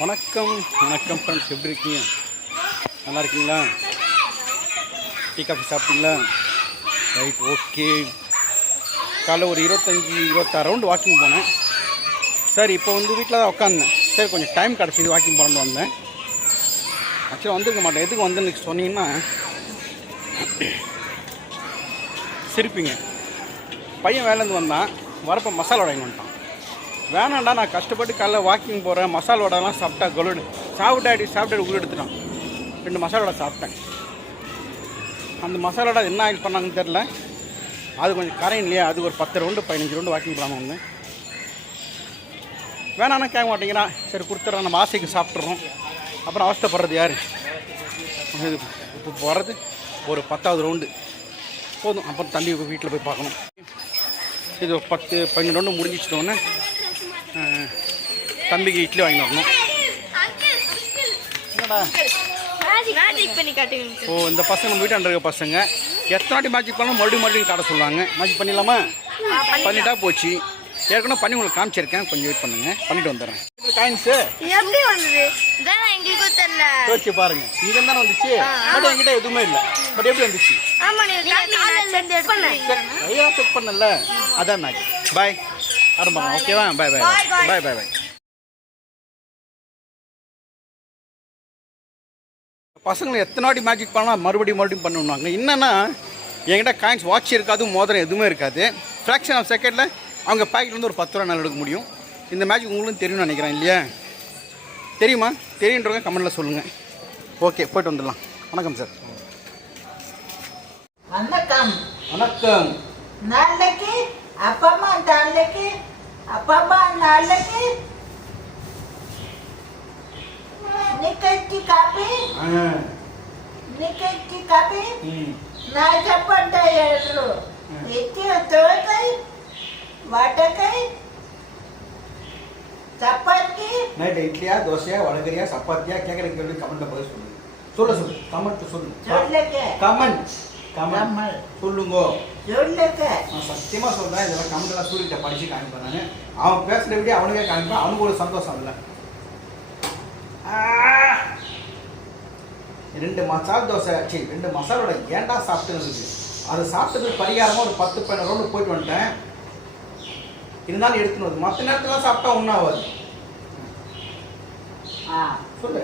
வணக்கம் வணக்கம் ஃப்ரெண்ட்ஸ் எப்படி இருக்கீங்க? நல்லா இருக்கீங்களா? டீ காஃபி சாப்பிட்டீங்களா? ரைட் ஓகே காலைல ஒரு இருபத்தஞ்சி இருபத்தாறு ரவுண்டு வாக்கிங் போனேன். சரி இப்போ வந்து வீட்டில் தான் உட்காந்தேன் சரி கொஞ்சம் டைம் கிடச்சிது வாக்கிங் போகலான்னு வந்தேன். ஆக்சுவலாக வந்திருக்க மாட்டேன். எதுக்கு வந்தேன்னு சொன்னீங்கன்னா சிரிப்பீங்க. பையன் வேலேருந்து வந்தான். வரப்போ மசாலா வாங்கி வந்துட்டான். வேணாண்டா நான் கஷ்டப்பட்டு காலைல வாக்கிங் போகிறேன் மசால் வடைலாம் சாப்பிட்டா கொலுடு சாப்பிட்டாடி சாப்பிட்டாடி உள்ள எடுத்துட்டான். ரெண்டு மசால் வடை சாப்பிட்டேன். அந்த மசால் வடை என்ன ஆயில் பண்ணாங்கன்னு தெரில அது கொஞ்சம் கரையும் இல்லையா? அது ஒரு பத்து ரவுண்டு பதினஞ்சு ரவுண்டு வாக்கிங் போகலாமா வந்து வேணாண்ணா கேட்க மாட்டேங்கிறான் சரி கொடுத்துட்றோம் நம்ம ஆசைக்கு சாப்பிட்றோம் அப்புறம் அவஸ்தைப்படுறது யார்? இது இப்போ போகிறது ஒரு பத்தாவது ரவுண்டு போதும். அப்புறம் தண்ணி வீட்டில் போய் பார்க்கணும். இது பத்து பன்னெண்டு ரவுண்டு முடிஞ்சிச்சிட்டோன்னே தம்பிக்கு இட்லி வாங்கி வரணும் என்னடா? மேஜிக் பண்ணி காட்டுங்க. ஓ இந்த பசங்க நம்ம வீட்டாண்ட இருக்க பசங்க. எத்தனை வாட்டி மேஜிக் பண்ணாலும் மறுபடியும் மறுபடியும் காட்ட சொல்லுவாங்க. மேஜிக் பண்ணிடலாமா? பண்ணிட்டா போச்சு. ஏற்கனவே பண்ணி உங்களுக்கு காமிச்சிருக்கேன். கொஞ்சம் வெயிட் பண்ணுங்க. பண்ணிட்டு வந்துடுறேன். காயின்ஸு எப்படி வந்தது? எங்களுக்கும் தெரியல யோசிச்சு பாருங்க. இங்க தானே வந்துச்சு? பட் என்கிட்ட எதுவுமே இல்லை. பட் எப்படி வந்துச்சு? ஆமா நீங்க இருந்து செக் பண்ணல. அதான் மேஜிக் பாய் ஆரம்பம். ஓகேவா பாய் பாய் பாய் பாய் பாய் பசங்களை எத்தனை வாட்டி மேஜிக் பண்ணலாம் மறுபடியும் மறுபடியும் பண்ணுவாங்க. என்னன்னா என்கிட்ட காயின்ஸ் வாட்ச் இருக்காது மோதிரம் எதுவுமே இருக்காது. ஃப்ராக்ஷன் ஆஃப் செகண்டில் அவங்க பாக்கெட் வந்து ஒரு பத்து ரூபா நாள் எடுக்க முடியும். இந்த மேஜிக் உங்களுக்கும் தெரியும்னு நினைக்கிறேன் இல்லையா? தெரியுமா? தெரியுன்றவங்க கமெண்ட்டில் சொல்லுங்கள் ஓகே போயிட்டு வந்துடலாம். வணக்கம் சார் வணக்கம். வணக்கம். நாளைக்கு அப்பம்மா நாளைக்கு அப்பம்மா நாளைக்கு நிக்கச்சி కాపీ నికచ్చి కాపీ నా చెప్పండి ఎదురు ఎత్తి తోకై వటకై చపాతి நைட்டு இட்லியா தோசையா வடகரியா சப்பாத்தியா கேட்குற கேள்வி கமெண்ட்ல பதில் சொல்லுங்க சொல்ல சொல்லு கமெண்ட் சொல்லு జొల్లకే கமெண்ட் தமிழ் சொல்லுங்கோ. சொல்லுங்க. நான் சத்தியமாக சொல்கிறேன் இதெல்லாம் கமெண்ட்லாம் சூரியகிட்ட படிச்சு காமிப்பேன் நான். அவன் பேசுற விட அவனுக்கே காமிப்பேன். அவனுக்கு ஒரு சந்தோஷம் இல்லை. ரெண்டு மசால் தோசை. சரி ரெண்டு மசாலோட ஏண்டா சாப்பிட்டுன்னு அது சாப்பிட்டது பரிகாரமாக ஒரு பத்து பன்னெண்டு ரவுண்டு போயிட்டு வந்துட்டேன். இருந்தாலும் எடுத்துன்னு வருது. மற்ற நேரத்துலாம் சாப்பிட்டா ஒன்றும் ஆகாது. சொல்லு.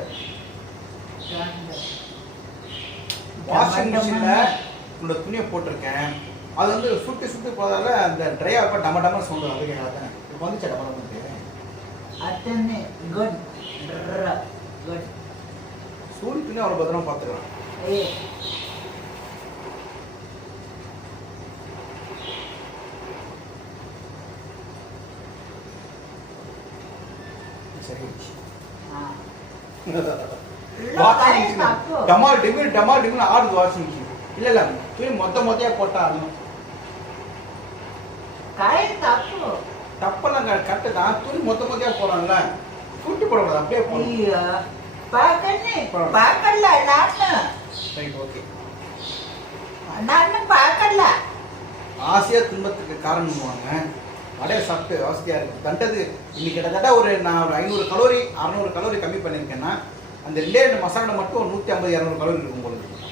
வாஷிங் மிஷினில் உன்னோட துணியை போட்டிருக்கேன். அது வந்து சுட்டு சுட்டு போதால அந்த ட்ரை ஆப்ப டம டம சவுண்ட் வந்து கேட்காது இப்போ வந்துச்சு டம டம அத்தனை குட் குட் சூரி துணி அவ்வளோ பத்திரமா பார்த்துக்கலாம் சரி. டமால் டிமில் டமால் டிமில் ஆடுது வாஷிங் மிஷின் இல்ல இல்ல துணி மொத்த மொத்தையா போட்டாலும் தப்பு தப்பெல்லாம் கட்டு தான் துணி மொத்த மொத்தையா போறான்ல சுட்டு போடக்கூடாது அப்படியே போடணும் பார்க்கல ரைட் ஓகே நான் பார்க்கல ஆசையா துன்பத்துக்கு காரணம் வடையை சாப்பிட்டு வசதியாக இருக்குது தண்டது இன்னைக்கு கிட்டத்தட்ட ஒரு நான் ஒரு ஐநூறு கலோரி அறநூறு கலோரி கம்மி பண்ணியிருக்கேன்னா அந்த ரெண்டே ரெண்டு மசாலா மட்டும் நூற்றி ஐம்பது இரநூறு கலோரி இருக்கும் பொழுது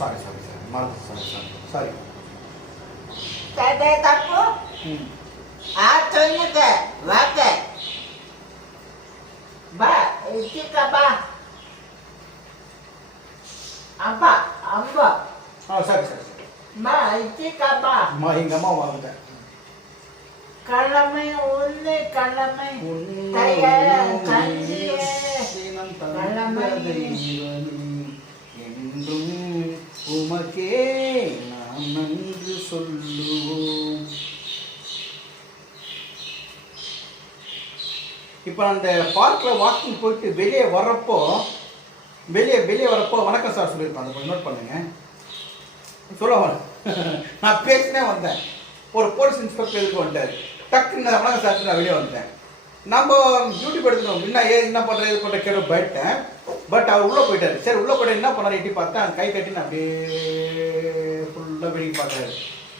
सारे सारे सारे मर्द सारे सारे सारी काय देत आपको आज तो ये क्या वाक है बा इसी का बा अंबा अंबा हाँ सारी सारी मा इसी का बा मा हिंगा मा वाला है कलमे उल्ले कलमे तैयार कंजी है कलमे இப்போ அந்த பார்க்கில் வாக்கிங் போயிட்டு வெளியே வர்றப்போ வெளியே வெளியே வரப்போ வணக்கம் சார் சொல்லியிருப்பாங்க. அதை கொஞ்சம் நோட் பண்ணுங்க. சொல்ல நான் பேசினே வந்தேன். ஒரு போலீஸ் இன்ஸ்பெக்டர் எதுக்கு வந்துட்டார்? டக்குன்னு வணக்கம் சார் நான் வெளியே வந்தேன் நம்ம யூடியூப் எடுத்துட்டோம் என்ன ஏ என்ன பண்ணுறது இது பண்ணுற கேள்வி போயிட்டேன் பட் அவர் உள்ளே போயிட்டார். சரி உள்ளே போயிட்டு என்ன பண்ணார்? எட்டி பார்த்தேன் கை கட்டின்னு அப்படியே ஃபுல்லாக வெளியே பார்த்தாரு.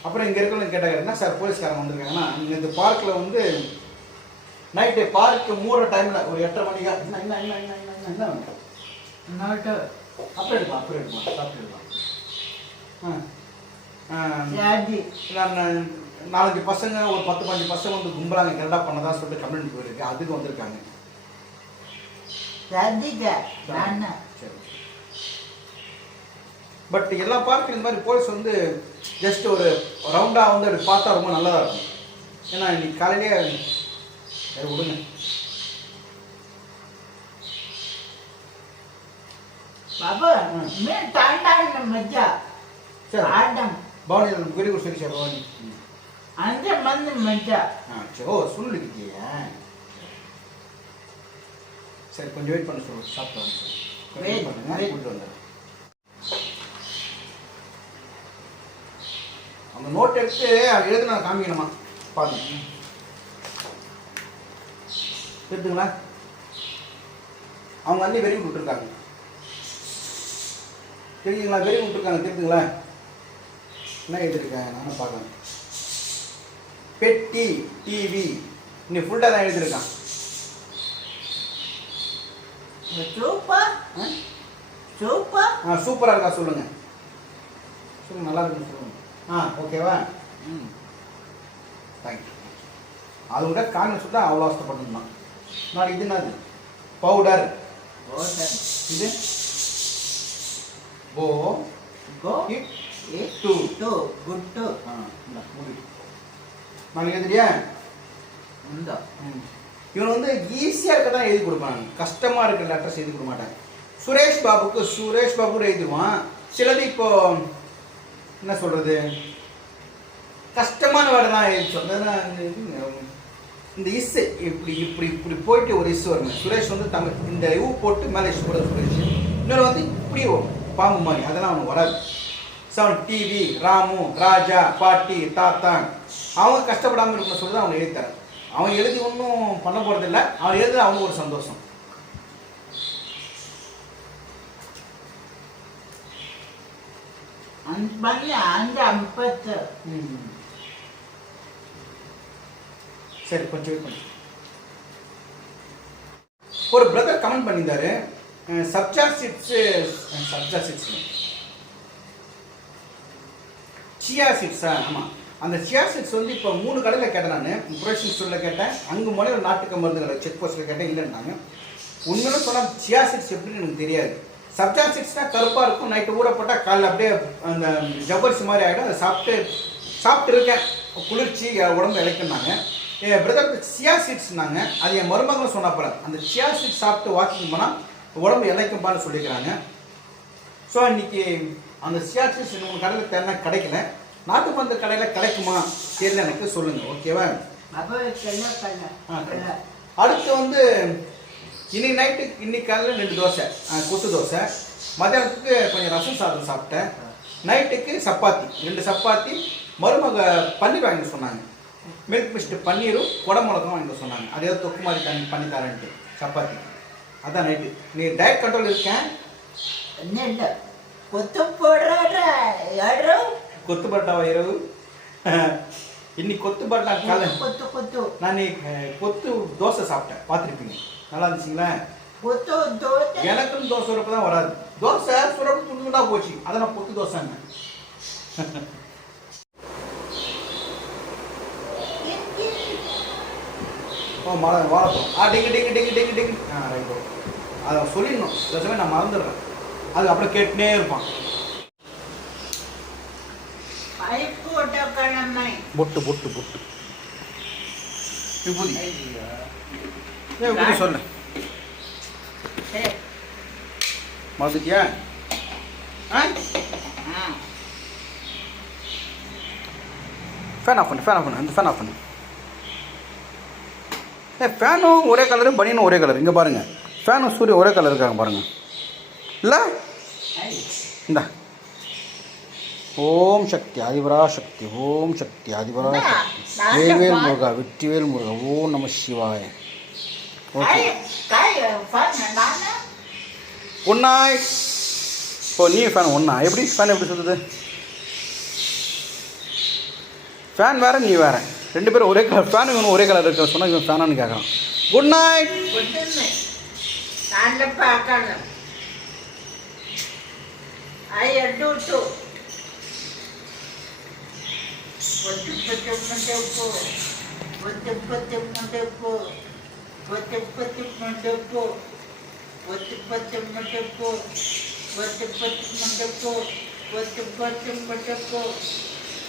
அப்புறம் இங்கே இருக்கவங்க கேட்டாங்க என்ன சார் போலீஸ்காரங்க வந்திருக்காங்கன்னா இந்த பார்க்கில் வந்து நைட்டு பார்க்கு மூடுற டைமில் ஒரு எட்டரை மணிக்கா? என்ன என்ன என்ன என்ன என்ன என்ன என்ன? நோட்டு அப்புறம் எடுக்கலாம் அப்புறம் எடுக்கலாம் சாப்பிட்டு எடுக்கலாம் நாலஞ்சு பசங்க ஒரு பத்து பதினஞ்சு பசங்க வந்து கும்பலாங்க கரெக்டாக பண்ணதா சொல்லிட்டு கம்ப்ளைண்ட் போயிருக்கு. அதுக்கு வந்திருக்காங்க. பட் எல்லா பார்க்கும் இந்த மாதிரி போலீஸ் வந்து ஜஸ்ட் ஒரு ரவுண்டாக வந்து அப்படி பார்த்தா ரொம்ப நல்லதாக இருக்கும். ஏன்னா இன்னைக்கு காலையிலேயே சரி விடுங்க பாபா மே தாண்டாண்ட மஜ்ஜா சரி ಆಡಂ ಬಾಣಿ ಗುರಿ ಗುರಿ ಸರಿ ಬಾಣಿ ಅಂದ್ರೆ ಮಂದ ಮಜ್ಜ ಓ ಸುಳ್ಳು ಇದೆಯಾ சரி கொஞ்சம் வெயிட் பண்ண சொல்லுங்க சாப்பிட்டு வெயிட் பண்ணுங்க கூப்பிட்டு வந்துடுறேன் அந்த நோட் எடுத்து அதை எழுதுனா காமிக்கணுமா பாருங்க எடுத்துங்களா அவங்க அண்ணி வெறி விட்டுருக்காங்க. தெரியுங்களா வெறி விட்டுருக்காங்க தெரியுதுங்களா? என்ன எழுதியிருக்காங்க நானும் பார்க்குறேன். பெட்டி டிவி இன்னைக்கு ஃபுல்லாக தான் எழுதியிருக்கான். சூப்பர். சூப்பர். ஆ சூப்பராக இருக்கா சொல்லுங்க. சொல்லுங்க நல்லா இருக்குன்னு சொல்லுங்க. ஆ ஓகேவா? ம். தேங்க்யூ அது கூட காங்கிரஸ் தான் அவ்வளோ அவஸ்தப்பட்டுருந்தான் நாளைக்கு இது என்னது பவுடர். இது? போ go. It do. Do. Good do. ஆ முடியும் நாளைக்கு எழுதுறியா? உண்டா? ம். இவன் வந்து ஈஸியாக இருக்க தான் எழுதி கொடுப்பாங்க. கஷ்டமாக இருக்கிற லெட்டர்ஸ் எழுதி கொடுக்க மாட்டாங்க சுரேஷ் பாபுக்கு சுரேஷ் பாபு கூட எழுதிடுவான். சிலது இப்போ என்ன சொல்கிறது கஷ்டமான வேர்டெல்லாம் எழுதி சொன்னதுன்னா இந்த இசை இப்படி இப்படி இப்படி போயிட்டு ஒரு இஸ் வருங்க சுரேஷ் வந்து தமிழ் இந்த இவு போட்டு மேலே இஸ் போடுறது சுரேஷ். இன்னொரு வந்து இப்படி பாம்பு மாதிரி அதெல்லாம் அவனுக்கு வராது. ஸோ டிவி ராமு ராஜா பாட்டி தாத்தா. அவங்க கஷ்டப்படாமல் இருக்கணும்னு சொல்லி தான் அவன் எழுதித்தார் அவன் எழுதி ஒன்றும் பண்ண போகிறதில்ல அவன் எழுத அவங்க ஒரு சந்தோஷம். அந்த ஐம்பத்து சரி கொஞ்சம் வெயிட் பண்ணு. ஒரு பிரதர் கமெண்ட் பண்ணியிருந்தாரு. Sabja seeds sabja seeds chia சீட்ஸா ஆமாம் அந்த சியா சிட்ஸ் வந்து இப்போ மூணு கடையில் கேட்டேன் நான். ப்ரொடக்ஷன் ஸ்டோரில் கேட்டேன். அங்கே முதல்ல ஒரு நாட்டுக்கு மருந்து கடை செக் போஸ்ட்டில் கேட்டேன். இல்லைன்னாங்க. உண்மையில சொன்னால் சியா சிட்ஸ் எப்படின்னு எனக்கு தெரியாது. சப்ஜா சீட்ஸ்னா கருப்பாக இருக்கும். நைட்டு ஊற போட்டால் காலைல அப்படியே அந்த ஜவ்வரிசி மாதிரி ஆகிடும் அதை சாப்பிட்டு சாப்பிட்டு இருக்கேன். குளிர்ச்சி உடம்பு இழைக்குன்னாங்க என் பிரதர் சியா சீட்ஸ் சீட்ஸ்னாங்க அது என் மருமகளும் சொன்ன போல. அந்த சியா சீட்ஸ் சாப்பிட்டு வாக்கிங் போனால் உடம்பு இழைக்கும்பான்னு சொல்லிக்கிறாங்க. ஸோ இன்னைக்கு அந்த சியா சீட்ஸ் உங்கள் கடையில் தேனா கிடைக்கல. நாட்டு மருந்து கடையில் கிடைக்குமா? தெரியல எனக்கு. சொல்லுங்கள் ஓகேவா அடுத்து வந்து இன்னைக்கு நைட்டு இன்னைக்கு காலையில் ரெண்டு தோசை கொத்து தோசை. மதியானத்துக்கு கொஞ்சம் ரசம் சாதம் சாப்பிட்டேன். நைட்டுக்கு சப்பாத்தி ரெண்டு சப்பாத்தி. மருமக பன்னீர் வாங்கி சொன்னாங்க. மில்க் மிஸ்ட் பன்னீரும் குடமிளகம் வாங்கிட்டு சொன்னாங்க அதே தொக்கு மாதிரி தண்ணி பண்ணி தரேன்ட்டு சப்பாத்தி அதான் நைட்டு நீ டயட் கண்ட்ரோல் இருக்கேன் என்ன இல்லை கொத்து போடுற கொத்து பரோட்டாவா இரவு இன்னைக்கு கொத்து பரோட்டா காலை கொத்து கொத்து நான் கொத்து தோசை சாப்பிட்டேன் பார்த்துருப்பீங்க நல்லா இருந்துச்சுங்களா கொத்து தோசை எனக்கும் தோசை சுரப்பு தான் வராது. தோசை சுரப்பு துண்டு போச்சு. அதை நான் கொத்து தோசைங்க ஓ மழை வாழைப்பழம் ஆ டிங்கு டிங்கு டிங்கு டிங்கு டிங்கு. ஆ ரைட் ஓகே அதை சொல்லிடணும். சில நான் மறந்துடுறேன். அது அப்படியே கேட்டுனே இருப்பான். பொட்டு பொட்டு பொட்டு விபூதி. விபூதி சொல்லு. மறந்துட்டியா? ஃபேன் ஆஃப் பண்ணு ஃபேன் ஆஃப் பண்ணு. அந்த ஃபேன் ஆஃப் பண்ணு. ஏ ஃபேனும் ஒரே கலரு பனியனும் ஒரே கலர் இங்கே பாருங்கள் ஃபேனும் சூரிய ஒரே கலர் இருக்காங்க பாருங்கள் இல்லை? இந்தா. ஓம் சக்தி ஆதிபரா சக்தி ஓம் சக்தி ஆதிபரா சக்தி வேல்வேல் முருகா வெற்றிவேல் முருகா ஓம் நம சிவாய. ஓகே. ஒன்னா இப்போ நீ ஃபேன் ஒன்றா எப்படி ஃபேன் எப்படி சொல்லுது ஃபேன் வேறு நீ வேறு. ரெண்டு பேரும் ஒரே கலர் ஃபேன் இவன் ஒரே கலர் இருக்க சொன்னால் இவன் ஃபேனான்னு கேட்குறான் குட் நைட் ஒத்து பத்து மட்டும் போ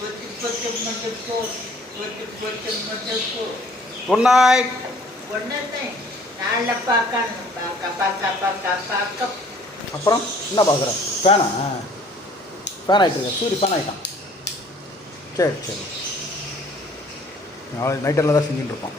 ஒத்து பத்து மட்டும் போ గుడ్ నైట్ அப்புறம் என்ன பார்க்குறேன் ஃபேனா ஃபேன் ஆகிட்டு இருக்க. ஃபேன் ஆகிட்டான் சரி சரி. நாளைக்கு நைட்டெல்லாம் தான் செஞ்சுட்டு இருப்போம்.